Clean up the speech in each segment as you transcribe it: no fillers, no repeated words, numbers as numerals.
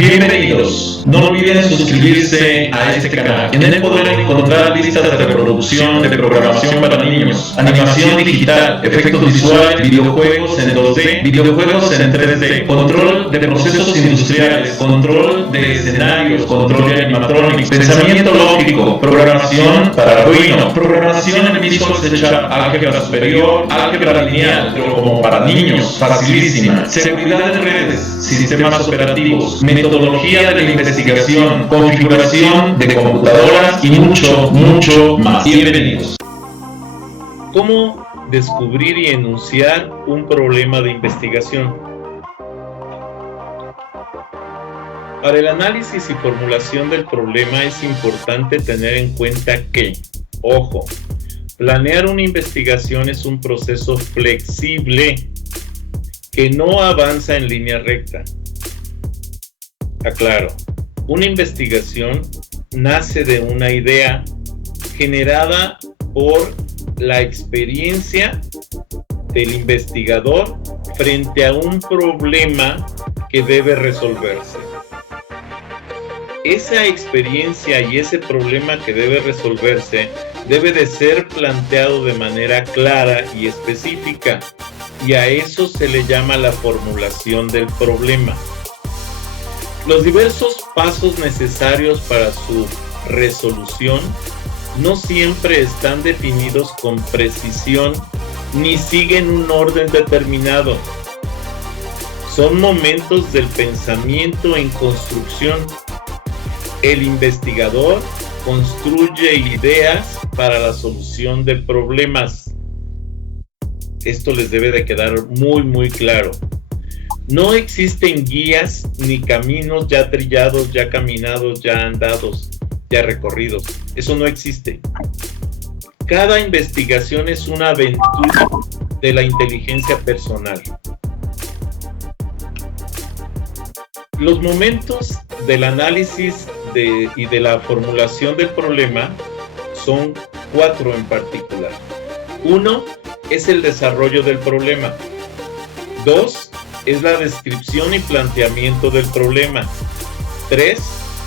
Bienvenidos. No olviden suscribirse a este canal. En él podrán encontrar listas de reproducción de programación para niños, animación digital, efectos visuales, videojuegos en 2D, videojuegos en 3D, control de procesos industriales, control de escenarios, control de animatronics, pensamiento lógico, programación para Arduino, programación en Visual C#, álgebra superior, álgebra lineal, pero como para niños, facilísima, seguridad de redes, sistemas operativos, metodología de la investigación, configuración de computadoras y mucho más. Bienvenidos. ¿Cómo descubrir y enunciar un problema de investigación? Para el análisis y formulación del problema es importante tener en cuenta que, ojo, planear una investigación es un proceso flexible que no avanza en línea recta. Aclaro, una investigación nace de una idea generada por la experiencia del investigador frente a un problema que debe resolverse. Esa experiencia y ese problema que debe resolverse debe de ser planteado de manera clara y específica, y a eso se le llama la formulación del problema. Los diversos pasos necesarios para su resolución no siempre están definidos con precisión ni siguen un orden determinado. Son momentos del pensamiento en construcción. El investigador construye ideas para la solución de problemas. Esto les debe de quedar muy claro. No existen guías ni caminos ya trillados, ya caminados, ya andados, ya recorridos. Eso no existe. Cada investigación es una aventura de la inteligencia personal. Los momentos del análisis y de la formulación del problema son 4 en particular. 1 es el desarrollo del problema. 2 es la descripción y planteamiento del problema. 3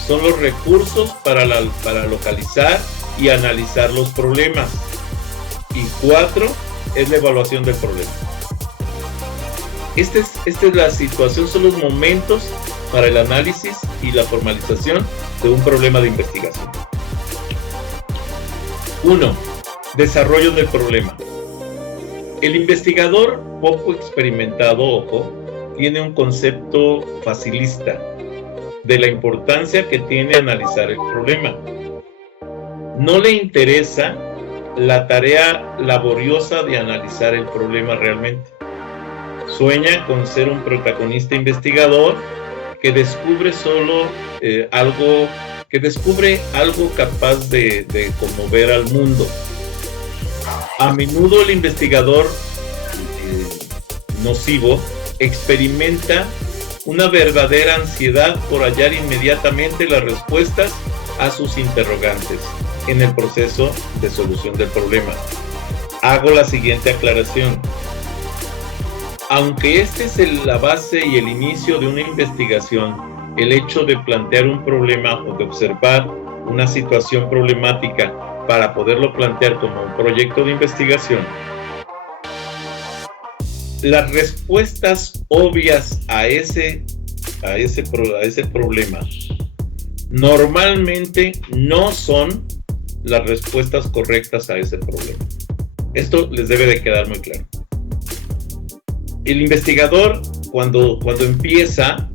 son los recursos para localizar y analizar los problemas. Y 4 es la evaluación del problema. Esta es la situación, son los momentos para el análisis y la formalización de un problema de investigación. 1. Desarrollo del problema. El investigador poco experimentado, ojo, tiene un concepto facilista de la importancia que tiene analizar el problema. No le interesa la tarea laboriosa de analizar el problema realmente. Sueña con ser un protagonista investigador que descubre algo capaz de conmover al mundo. A menudo el investigador nocivo experimenta una verdadera ansiedad por hallar inmediatamente las respuestas a sus interrogantes en el proceso de solución del problema. Hago la siguiente aclaración. Aunque este es la base y el inicio de una investigación, el hecho de plantear un problema o de observar una situación problemática para poderlo plantear como un proyecto de investigación, las respuestas obvias a ese problema normalmente no son las respuestas correctas a ese problema. Esto les debe de quedar muy claro. El investigador, cuando empieza,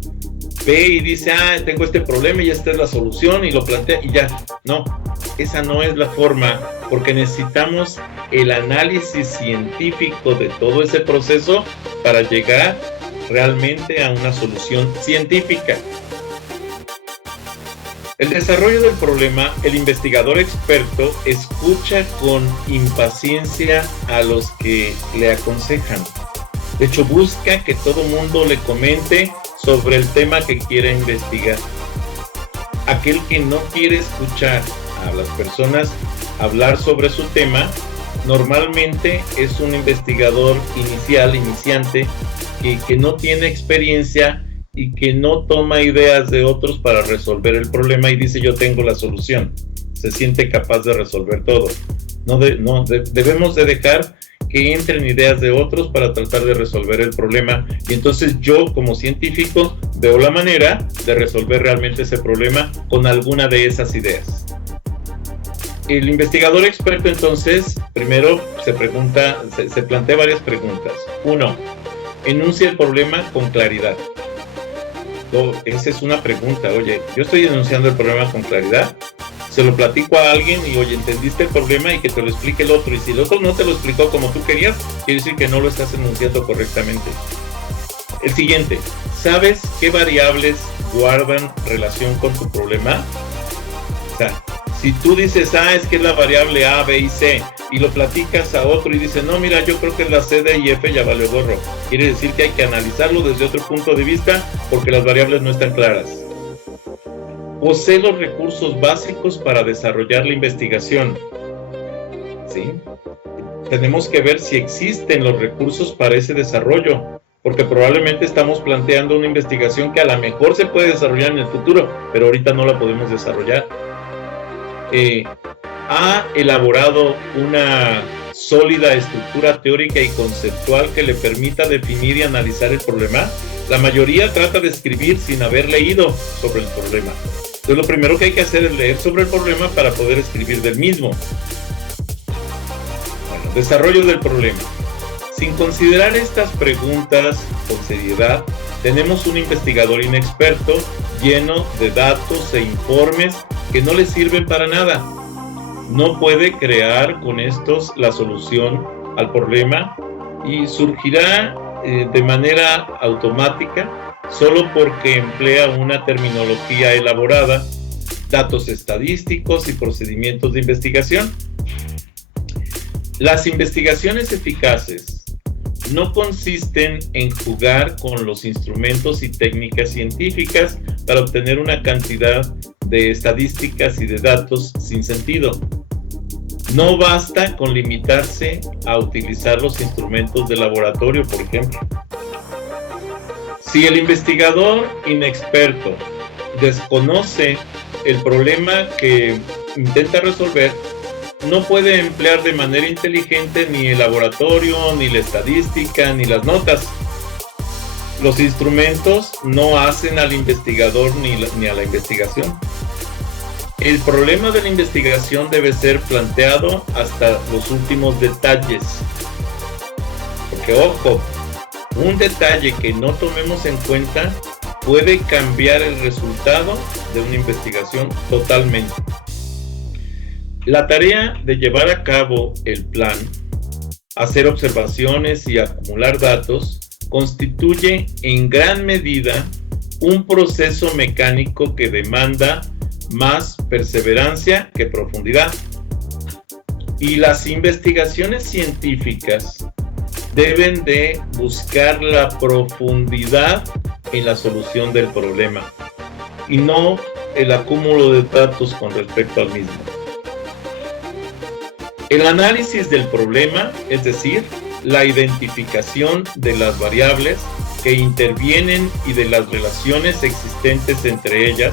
ve y dice, tengo este problema y esta es la solución, y lo plantea y ya. No, esa no es la forma, porque necesitamos el análisis científico de todo ese proceso para llegar realmente a una solución científica. El desarrollo del problema, el investigador experto escucha con impaciencia a los que le aconsejan. De hecho, busca que todo mundo le comente sobre el tema que quiere investigar. Aquel que no quiere escuchar a las personas hablar sobre su tema, normalmente es un investigador iniciante, que no tiene experiencia y que no toma ideas de otros para resolver el problema y dice yo tengo la solución, se siente capaz de resolver todo. Debemos de dejar que entren ideas de otros para tratar de resolver el problema, y entonces yo como científico veo la manera de resolver realmente ese problema con alguna de esas ideas. El investigador experto entonces primero se plantea varias preguntas. 1. Enuncia el problema con claridad. Esa es una pregunta. Oye, yo estoy enunciando el problema con claridad, se lo platico a alguien y oye, ¿entendiste el problema? Y que te lo explique el otro, y si el otro no te lo explicó como tú querías, quiere decir que no lo estás enunciando correctamente. El siguiente, ¿sabes qué variables guardan relación con tu problema? O sea, si tú dices, es que es la variable A, B y C, y lo platicas a otro y dice, no, mira, yo creo que es la C, D y F, ya valió gorro. Quiere decir que hay que analizarlo desde otro punto de vista porque las variables no están claras. Posee los recursos básicos para desarrollar la investigación. ¿Sí? Tenemos que ver si existen los recursos para ese desarrollo, porque probablemente estamos planteando una investigación que a lo mejor se puede desarrollar en el futuro, pero ahorita no la podemos desarrollar. Ha elaborado una sólida estructura teórica y conceptual que le permita definir y analizar el problema. La mayoría trata de escribir sin haber leído sobre el problema. Entonces lo primero que hay que hacer es leer sobre el problema para poder escribir del mismo. Bueno, desarrollo del problema. Sin considerar estas preguntas con seriedad, tenemos un investigador inexperto lleno de datos e informes que no le sirven para nada. No puede crear con estos la solución al problema y surgirá de manera automática solo porque emplea una terminología elaborada, datos estadísticos y procedimientos de investigación. Las investigaciones eficaces no consisten en jugar con los instrumentos y técnicas científicas para obtener una cantidad de estadísticas y de datos sin sentido. No basta con limitarse a utilizar los instrumentos de laboratorio, por ejemplo. Si el investigador inexperto desconoce el problema que intenta resolver, no puede emplear de manera inteligente ni el laboratorio, ni la estadística, ni las notas. Los instrumentos no hacen al investigador ni a la investigación. El problema de la investigación debe ser planteado hasta los últimos detalles. Porque, ojo, un detalle que no tomemos en cuenta puede cambiar el resultado de una investigación totalmente. La tarea de llevar a cabo el plan, hacer observaciones y acumular datos, constituye en gran medida un proceso mecánico que demanda más perseverancia que profundidad. Y las investigaciones científicas deben de buscar la profundidad en la solución del problema y no el acúmulo de datos con respecto al mismo. El análisis del problema, es decir, la identificación de las variables que intervienen y de las relaciones existentes entre ellas,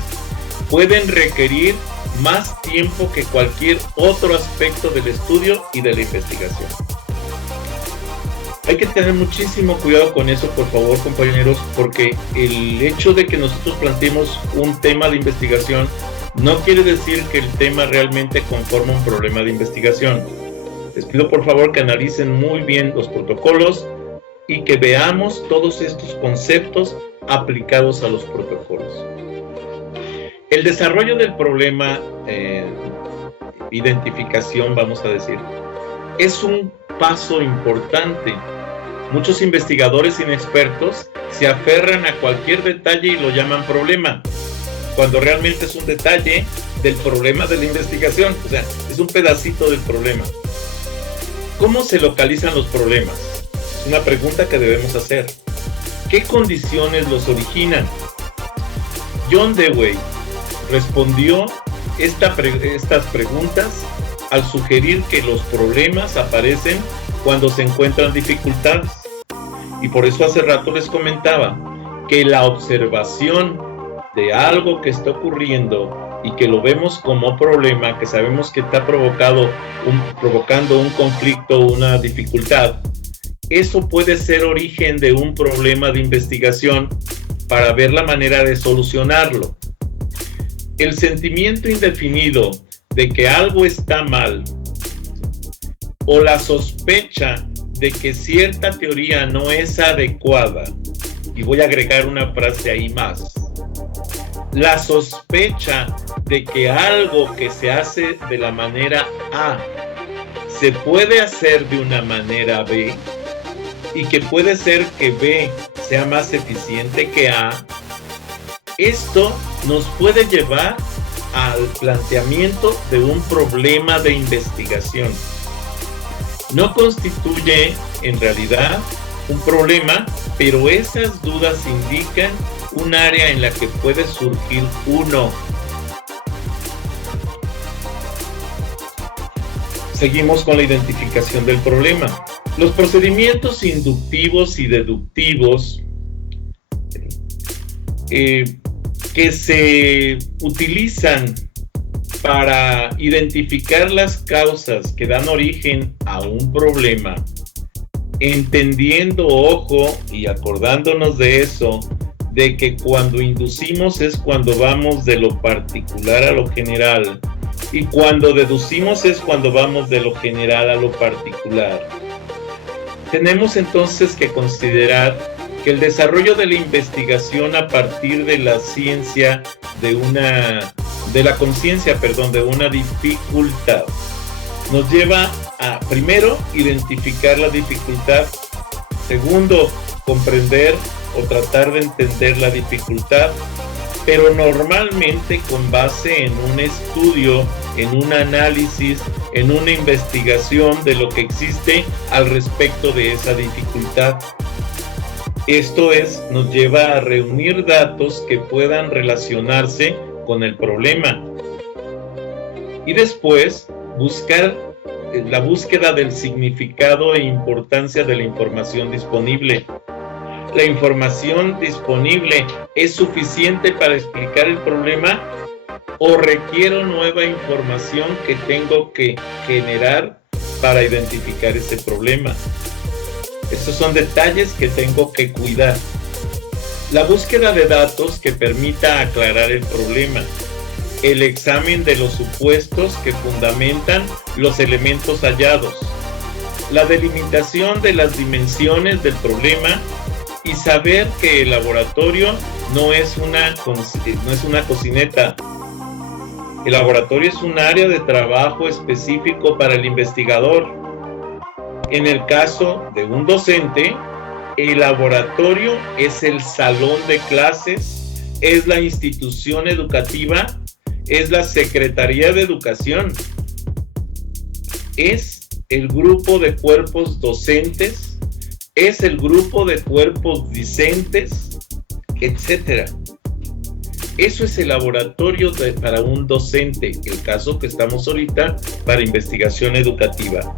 pueden requerir más tiempo que cualquier otro aspecto del estudio y de la investigación. Hay que tener muchísimo cuidado con eso, por favor, compañeros, porque el hecho de que nosotros planteemos un tema de investigación no quiere decir que el tema realmente conforma un problema de investigación. Les pido por favor que analicen muy bien los protocolos y que veamos todos estos conceptos aplicados a los protocolos. El desarrollo del problema, identificación, vamos a decir, es un paso importante. Muchos investigadores inexpertos se aferran a cualquier detalle y lo llaman problema, cuando realmente es un detalle del problema de la investigación, o sea, es un pedacito del problema. ¿Cómo se localizan los problemas? Es una pregunta que debemos hacer. ¿Qué condiciones los originan? John Dewey respondió estas preguntas al sugerir que los problemas aparecen cuando se encuentran dificultades. Y por eso hace rato les comentaba que la observación de algo que está ocurriendo y que lo vemos como problema, que sabemos que está provocando un conflicto, una dificultad, eso puede ser origen de un problema de investigación para ver la manera de solucionarlo. El sentimiento indefinido de que algo está mal o la sospecha de que cierta teoría no es adecuada, y voy a agregar una frase ahí más, la sospecha de que algo que se hace de la manera A se puede hacer de una manera B y que puede ser que B sea más eficiente que A, esto nos puede llevar al planteamiento de un problema de investigación. No constituye en realidad un problema, pero esas dudas indican un área en la que puede surgir uno. Seguimos con la identificación del problema. Los procedimientos inductivos y deductivos que se utilizan para identificar las causas que dan origen a un problema, entendiendo, ojo, y acordándonos de eso, de que cuando inducimos es cuando vamos de lo particular a lo general, y cuando deducimos es cuando vamos de lo general a lo particular. Tenemos entonces que considerar que el desarrollo de la investigación a partir de la ciencia de la conciencia de una dificultad nos lleva a, primero, identificar la dificultad, segundo, comprender o tratar de entender la dificultad, pero normalmente con base en un estudio, en un análisis, en una investigación de lo que existe al respecto de esa dificultad. Esto nos lleva a reunir datos que puedan relacionarse con el problema y después buscar la búsqueda del significado e importancia de la información disponible. ¿La información disponible es suficiente para explicar el problema o requiero nueva información que tengo que generar para identificar ese problema? Estos son detalles que tengo que cuidar. La búsqueda de datos que permita aclarar el problema. El examen de los supuestos que fundamentan los elementos hallados. La delimitación de las dimensiones del problema y saber que el laboratorio no es una cocineta. El laboratorio es un área de trabajo específico para el investigador. En el caso de un docente, el laboratorio es el salón de clases, es la institución educativa, es la Secretaría de Educación, es el grupo de cuerpos docentes, es el grupo de cuerpos discentes, etc. Eso es el laboratorio para un docente, el caso que estamos ahorita para investigación educativa.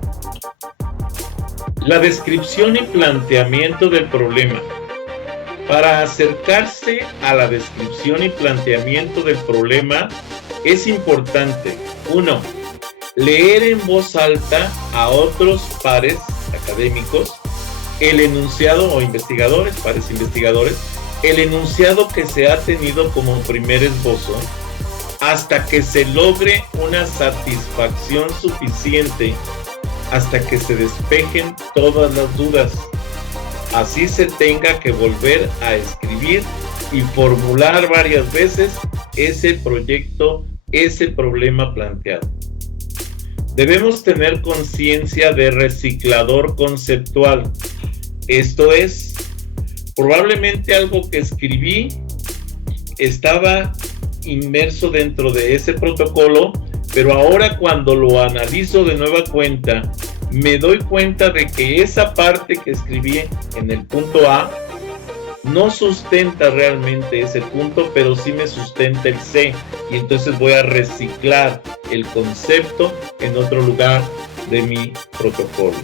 La descripción y planteamiento del problema. Para acercarse a la descripción y planteamiento del problema es importante, 1. Leer en voz alta a otros pares académicos el enunciado o investigadores, pares investigadores, el enunciado que se ha tenido como primer esbozo hasta que se logre una satisfacción suficiente, hasta que se despejen todas las dudas. Así se tenga que volver a escribir y formular varias veces ese proyecto, ese problema planteado. Debemos tener conciencia de reciclador conceptual. Esto es, probablemente algo que escribí estaba inmerso dentro de ese protocolo, pero ahora cuando lo analizo de nueva cuenta, me doy cuenta de que esa parte que escribí en el punto A no sustenta realmente ese punto, pero sí me sustenta el C, y entonces voy a reciclar el concepto en otro lugar de mi protocolo.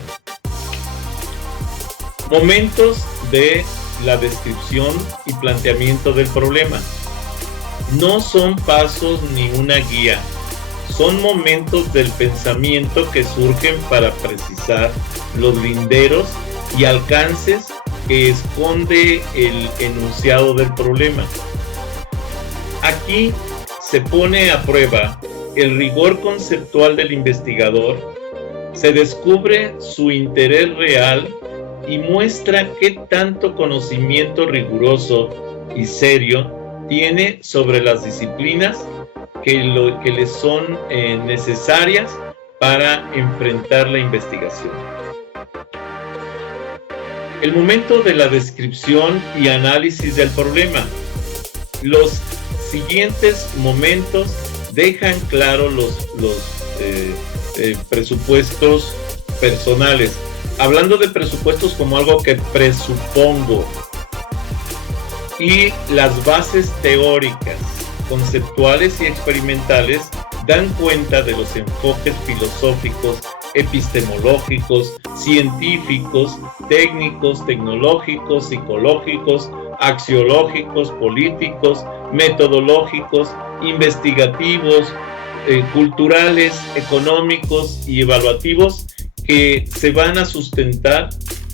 Momentos de la descripción y planteamiento del problema. No son pasos ni una guía, son momentos del pensamiento que surgen para precisar los linderos y alcances que esconde el enunciado del problema. Aquí se pone a prueba el rigor conceptual del investigador, se descubre su interés real y muestra qué tanto conocimiento riguroso y serio tiene sobre las disciplinas que le son necesarias para enfrentar la investigación. El momento de la descripción y análisis del problema. Los siguientes momentos dejan claro los presupuestos personales. Hablando de presupuestos como algo que presupongo, y las bases teóricas, conceptuales y experimentales dan cuenta de los enfoques filosóficos, epistemológicos, científicos, técnicos, tecnológicos, psicológicos, axiológicos, políticos, metodológicos, investigativos, culturales, económicos y evaluativos que se van a sustentar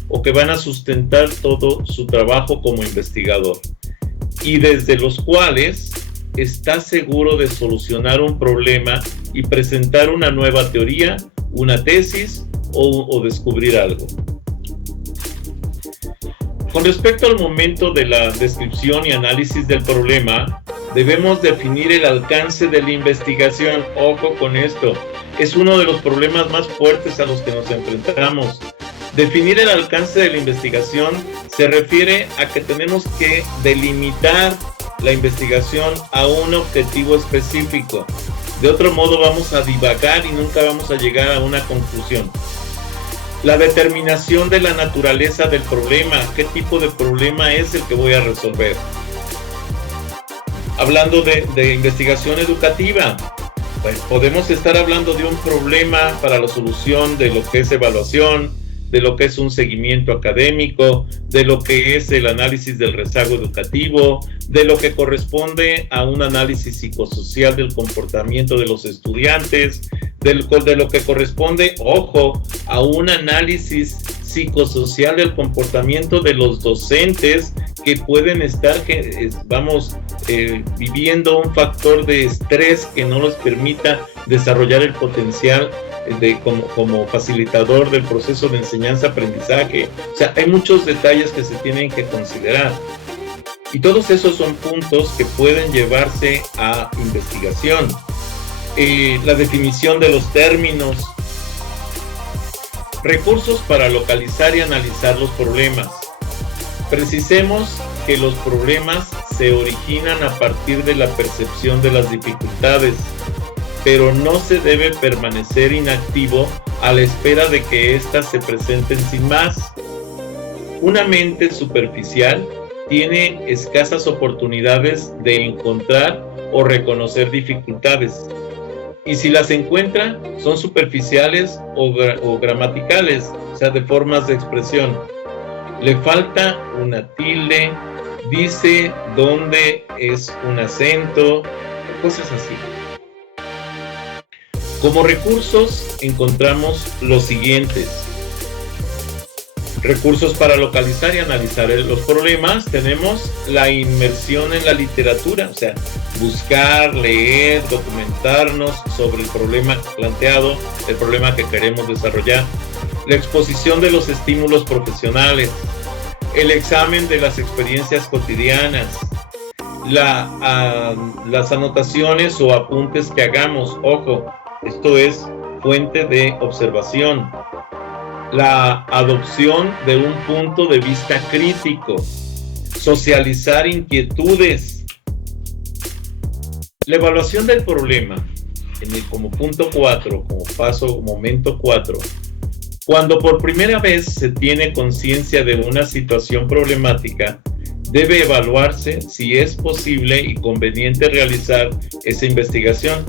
o que van a sustentar todo su trabajo como investigador, y desde los cuales está seguro de solucionar un problema y presentar una nueva teoría, una tesis o descubrir algo. Con respecto al momento de la descripción y análisis del problema, debemos definir el alcance de la investigación. Ojo con esto, es uno de los problemas más fuertes a los que nos enfrentamos. Definir el alcance de la investigación se refiere a que tenemos que delimitar la investigación a un objetivo específico. De otro modo vamos a divagar y nunca vamos a llegar a una conclusión. La determinación de la naturaleza del problema, qué tipo de problema es el que voy a resolver. Hablando de investigación educativa, pues podemos estar hablando de un problema para la solución de lo que es evaluación, de lo que es un seguimiento académico, de lo que es el análisis del rezago educativo, de lo que corresponde a un análisis psicosocial del comportamiento de los estudiantes, de lo que corresponde, ojo, a un análisis psicosocial del comportamiento de los docentes que pueden estar, viviendo un factor de estrés que no les permita desarrollar el potencial como facilitador del proceso de enseñanza-aprendizaje. O sea, hay muchos detalles que se tienen que considerar. Y todos esos son puntos que pueden llevarse a investigación. La definición de los términos. Recursos para localizar y analizar los problemas. Precisemos que los problemas se originan a partir de la percepción de las dificultades, pero no se debe permanecer inactivo a la espera de que éstas se presenten sin más. Una mente superficial tiene escasas oportunidades de encontrar o reconocer dificultades, y si las encuentra son superficiales o gramaticales, o sea, de formas de expresión. Le falta una tilde, dice dónde es un acento, cosas así. Como recursos encontramos los siguientes. Recursos para localizar y analizar los problemas. Tenemos la inmersión en la literatura, o sea, buscar, leer, documentarnos sobre el problema planteado, el problema que queremos desarrollar. La exposición de los estímulos profesionales, el examen de las experiencias cotidianas, las anotaciones o apuntes que hagamos. Ojo, esto es fuente de observación. La adopción de un punto de vista crítico, socializar inquietudes. La evaluación del problema, como punto 4, como momento 4, cuando por primera vez se tiene conciencia de una situación problemática, debe evaluarse si es posible y conveniente realizar esa investigación,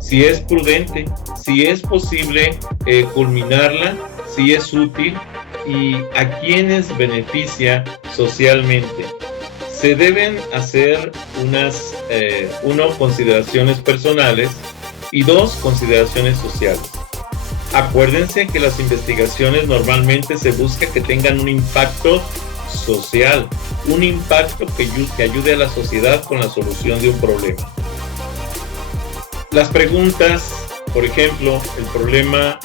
si es prudente, si es posible culminarla, si es útil y a quienes beneficia socialmente. Se deben hacer consideraciones personales y 2, consideraciones sociales. Acuérdense que las investigaciones normalmente se busca que tengan un impacto social, un impacto que ayude a la sociedad con la solución de un problema. Las preguntas, por ejemplo, el problema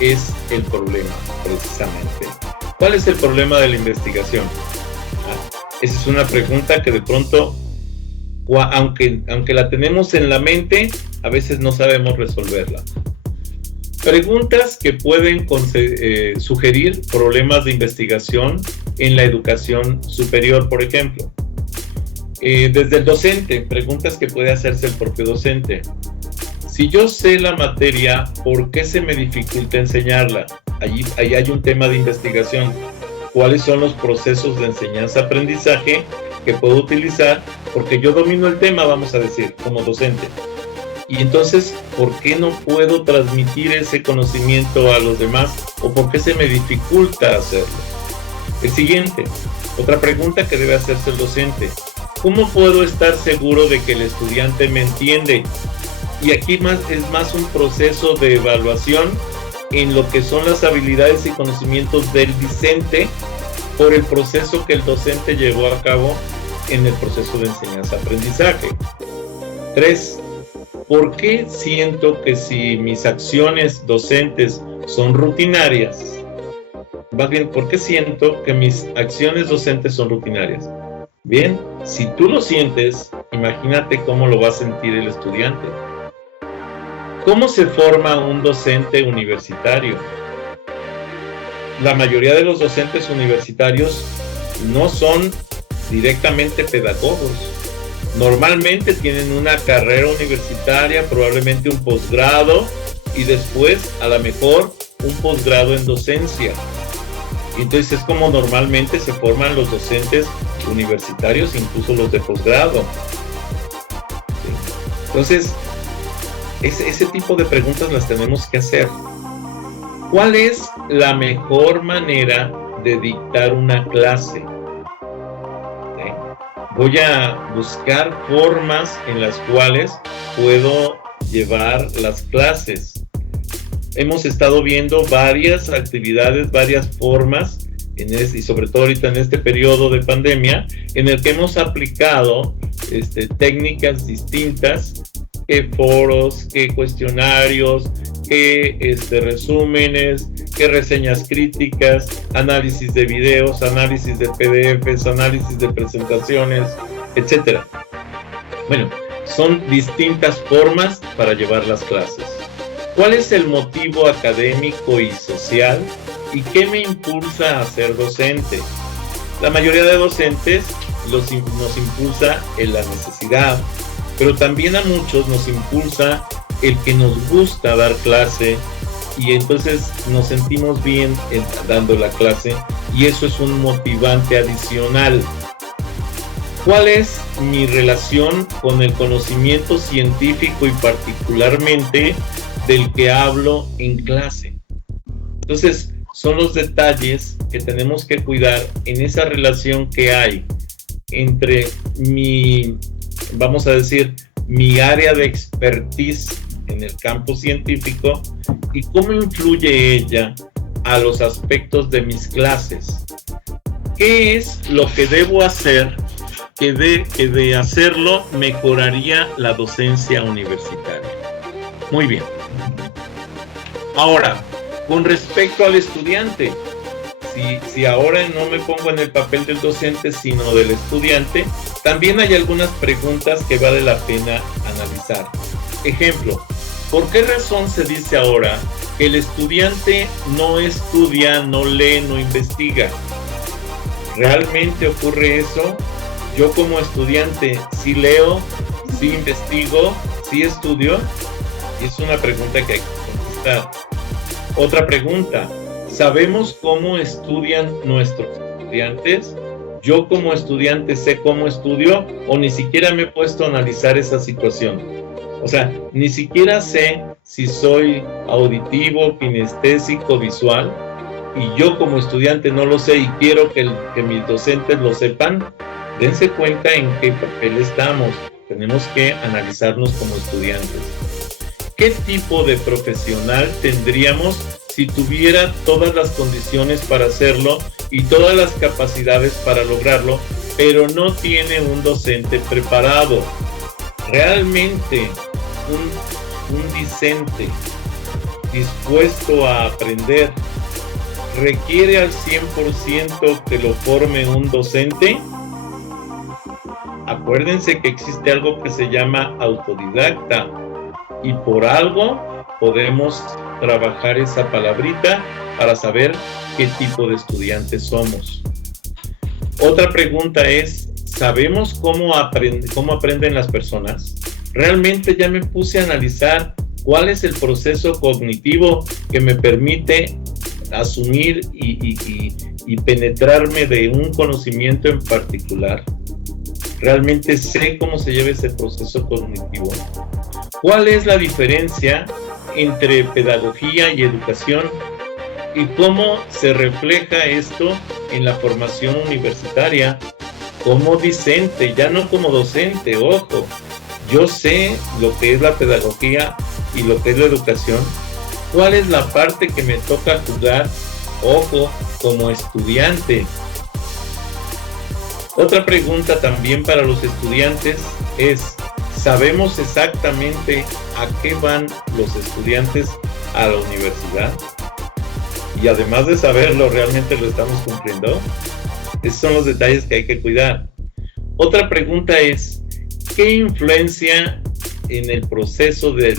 es el problema, precisamente. ¿Cuál es el problema de la investigación? Esa es una pregunta que de pronto, aunque la tenemos en la mente, a veces no sabemos resolverla. Preguntas que pueden sugerir problemas de investigación en la educación superior, por ejemplo. Desde el docente, preguntas que puede hacerse el propio docente. Si yo sé la materia, ¿por qué se me dificulta enseñarla? Ahí hay un tema de investigación. ¿Cuáles son los procesos de enseñanza-aprendizaje que puedo utilizar? Porque yo domino el tema, vamos a decir, como docente. Y entonces, ¿por qué no puedo transmitir ese conocimiento a los demás? ¿O por qué se me dificulta hacerlo? El siguiente, otra pregunta que debe hacerse el docente. ¿Cómo puedo estar seguro de que el estudiante me entiende? Y aquí es más un proceso de evaluación en lo que son las habilidades y conocimientos del discente por el proceso que el docente llevó a cabo en el proceso de enseñanza-aprendizaje. 3. ¿Por qué siento que si mis acciones docentes son rutinarias? Más bien, ¿por qué siento que mis acciones docentes son rutinarias? Bien, si tú lo sientes, imagínate cómo lo va a sentir el estudiante. ¿Cómo se forma un docente universitario? La mayoría de los docentes universitarios no son directamente pedagogos. Normalmente tienen una carrera universitaria, probablemente un posgrado y después, a lo mejor, un posgrado en docencia. Y entonces es como normalmente se forman los docentes universitarios, incluso los de posgrado. ¿Sí? Entonces, ese tipo de preguntas las tenemos que hacer. ¿Cuál es la mejor manera de dictar una clase? ¿Sí? Voy a buscar formas en las cuales puedo llevar las clases. Hemos estado viendo varias actividades, varias formas, y sobre todo ahorita en este periodo de pandemia, en el que hemos aplicado técnicas distintas, que foros, que cuestionarios, que resúmenes, que reseñas críticas, análisis de videos, análisis de PDFs, análisis de presentaciones, etc. Bueno, son distintas formas para llevar las clases. ¿Cuál es el motivo académico y social? ¿Y qué me impulsa a ser docente? La mayoría de docentes nos impulsa en la necesidad, pero también a muchos nos impulsa el que nos gusta dar clase y entonces nos sentimos bien dando la clase y eso es un motivante adicional. ¿Cuál es mi relación con el conocimiento científico y particularmente del que hablo en clase? Entonces, son los detalles que tenemos que cuidar en esa relación que hay entre vamos a decir, mi área de expertise en el campo científico y cómo influye ella a los aspectos de mis clases. ¿Qué es lo que debo hacer que de hacerlo mejoraría la docencia universitaria? Muy bien. Ahora, con respecto al estudiante, si ahora no me pongo en el papel del docente, sino del estudiante, también hay algunas preguntas que vale la pena analizar. Ejemplo, ¿por qué razón se dice ahora que el estudiante no estudia, no lee, no investiga? ¿Realmente ocurre eso? Yo como estudiante sí leo, sí investigo, sí estudio. Y es una pregunta que hay que contestar. Otra pregunta, ¿sabemos cómo estudian nuestros estudiantes? ¿Yo como estudiante sé cómo estudio o ni siquiera me he puesto a analizar esa situación? O sea, ni siquiera sé si soy auditivo, kinestésico, visual. y yo como estudiante no lo sé y quiero que mis docentes lo sepan, dense cuenta en qué papel estamos. Tenemos que analizarnos como estudiantes. ¿Qué tipo de profesional tendríamos si tuviera todas las condiciones para hacerlo y todas las capacidades para lograrlo, pero no tiene un docente preparado? Realmente un discente dispuesto a aprender requiere al 100% que lo forme un docente. Acuérdense que existe algo que se llama autodidacta y por algo podemos trabajar esa palabrita para saber qué tipo de estudiantes somos. Otra pregunta es, ¿sabemos cómo aprenden las personas? Realmente ya me puse a analizar cuál es el proceso cognitivo que me permite asumir y penetrarme de un conocimiento en particular. ¿Realmente sé cómo se lleva ese proceso cognitivo? ¿Cuál es la diferencia entre pedagogía y educación? ¿Y cómo se refleja esto en la formación universitaria? Como discente, ya no como docente, ojo. Yo sé lo que es la pedagogía y lo que es la educación. ¿Cuál es la parte que me toca jugar? Ojo, como estudiante. Otra pregunta también para los estudiantes es, ¿sabemos exactamente a qué van los estudiantes a la universidad? Y además de saberlo, ¿realmente lo estamos cumpliendo? Esos son los detalles que hay que cuidar. Otra pregunta es, ¿qué influencia en el proceso de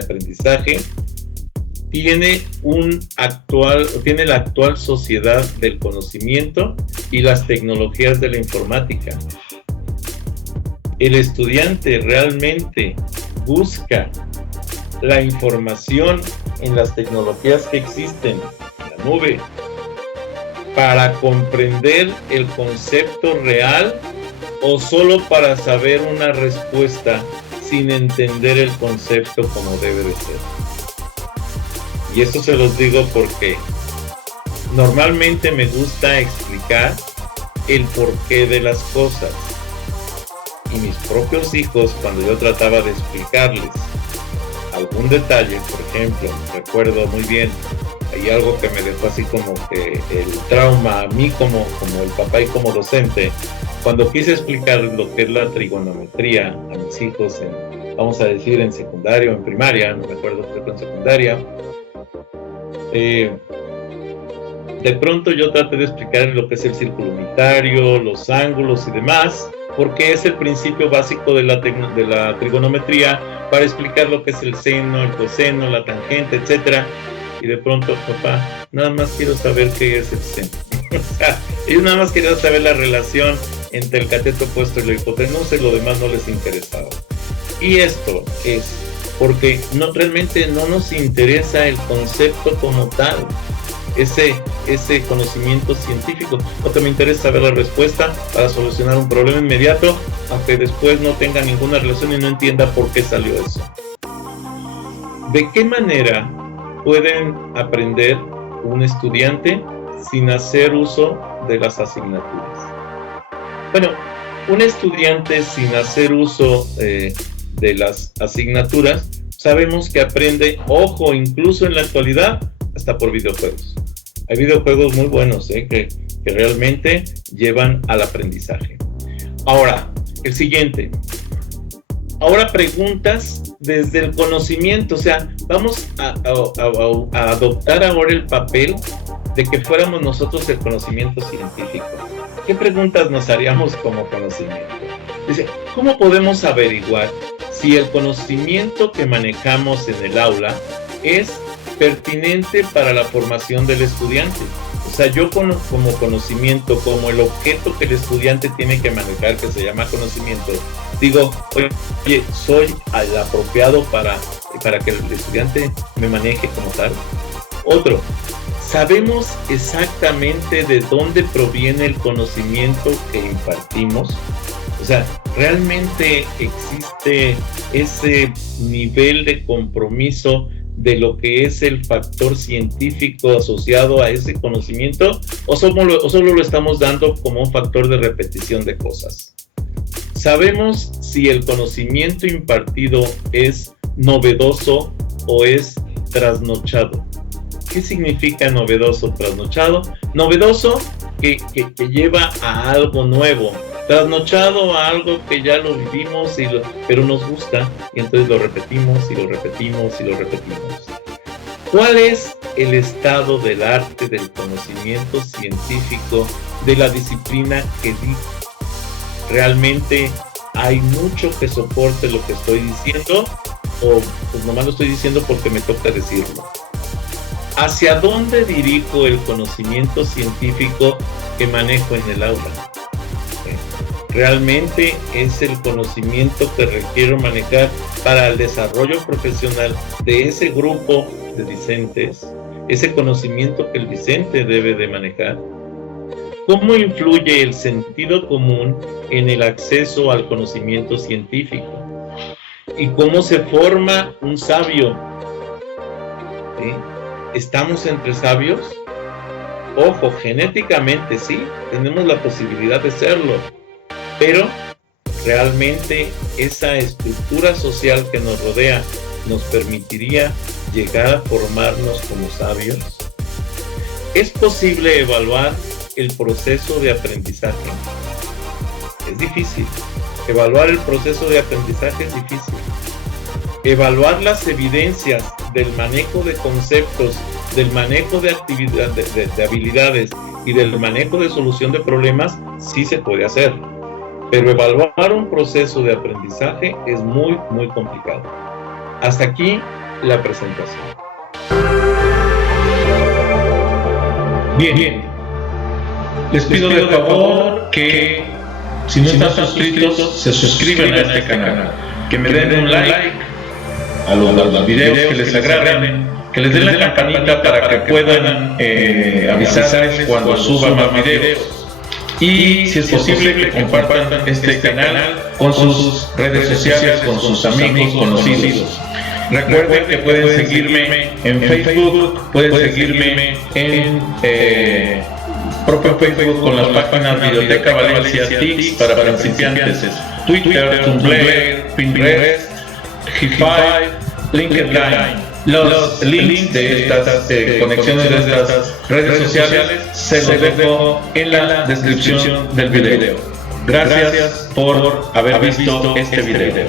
aprendizaje tiene la actual sociedad del conocimiento y las tecnologías de la informática? ¿El estudiante realmente busca la información en las tecnologías que existen en la nube para comprender el concepto real o solo para saber una respuesta sin entender el concepto como debe de ser? Y esto se los digo porque normalmente me gusta explicar el porqué de las cosas. Y mis propios hijos, cuando yo trataba de explicarles algún detalle, por ejemplo, recuerdo muy bien, hay algo que me dejó así como que el trauma a mí como el papá y como docente, cuando quise explicar lo que es la trigonometría a mis hijos vamos a decir en secundaria o en primaria, no me acuerdo, creo que en secundaria, de pronto yo traté de explicar lo que es el círculo unitario, los ángulos y demás, porque es el principio básico de la trigonometría para explicar lo que es el seno, el coseno, la tangente, etc. Y de pronto, papá, nada más quiero saber qué es el seno. O sea, ellos nada más querían saber la relación entre el cateto opuesto y la hipotenusa y lo demás no les interesaba. Y esto es porque realmente no nos interesa el concepto como tal, ese conocimiento científico. Lo que me interesa es saber la respuesta para solucionar un problema inmediato, aunque después no tenga ninguna relación y no entienda por qué salió eso. ¿De qué manera pueden aprender un estudiante sin hacer uso de las asignaturas? Bueno, un estudiante sin hacer uso de las asignaturas, sabemos que aprende, ojo, incluso en la actualidad, hasta por videojuegos. Hay videojuegos muy buenos que realmente llevan al aprendizaje. Ahora, el siguiente. Ahora preguntas desde el conocimiento, o sea, vamos a adoptar ahora el papel de que fuéramos nosotros el conocimiento científico. ¿Qué preguntas nos haríamos como conocimiento? Dice, ¿cómo podemos averiguar si el conocimiento que manejamos en el aula es pertinente para la formación del estudiante? O sea, yo como conocimiento, como el objeto que el estudiante tiene que manejar, que se llama conocimiento, digo, oye, ¿soy el apropiado para que el estudiante me maneje como tal? Otro, ¿sabemos exactamente de dónde proviene el conocimiento que impartimos? O sea, ¿realmente existe ese nivel de compromiso de lo que es el factor científico asociado a ese conocimiento, o solo lo estamos dando como un factor de repetición de cosas? ¿Sabemos si el conocimiento impartido es novedoso o es trasnochado? ¿Qué significa novedoso, trasnochado? Novedoso, que lleva a algo nuevo. Trasnochado, a algo que ya lo vivimos, pero nos gusta, y entonces lo repetimos y lo repetimos y lo repetimos. ¿Cuál es el estado del arte, del conocimiento científico, de la disciplina que digo? ¿Realmente hay mucho que soporte lo que estoy diciendo? ¿O pues nomás lo estoy diciendo porque me toca decirlo? ¿Hacia dónde dirijo el conocimiento científico que manejo en el aula? ¿Realmente es el conocimiento que requiero manejar para el desarrollo profesional de ese grupo de discentes? ¿Ese conocimiento que el discente debe de manejar? ¿Cómo influye el sentido común en el acceso al conocimiento científico? ¿Y cómo se forma un sabio? ¿Sí? ¿Estamos entre sabios? Ojo, genéticamente sí, tenemos la posibilidad de serlo, pero realmente esa estructura social que nos rodea nos permitiría llegar a formarnos como sabios. ¿Es posible evaluar el proceso de aprendizaje? Es difícil. Evaluar el proceso de aprendizaje es difícil. Evaluar las evidencias del manejo de conceptos, del manejo de de habilidades y del manejo de solución de problemas, sí se puede hacer. Pero evaluar un proceso de aprendizaje es muy, muy complicado. Hasta aquí la presentación. Bien. Les pido de favor que, si no están suscritos, se suscriban a este canal, que me den un like a los videos que les agraden, que les den la campanita para que puedan avisarles cuando suba más videos. Y si es posible, que compartan este canal con sus redes sociales, con sus amigos, conocidos. Recuerden que pueden seguirme en Facebook, pueden seguirme en propio Facebook con las páginas Videoteca Valencia, TICS para principiantes, Twitter, Tumblr, Pinterest, G5, LinkedIn. Los links de estas conexiones de estas redes sociales se los dejo en la descripción del video. Gracias por haber visto este video.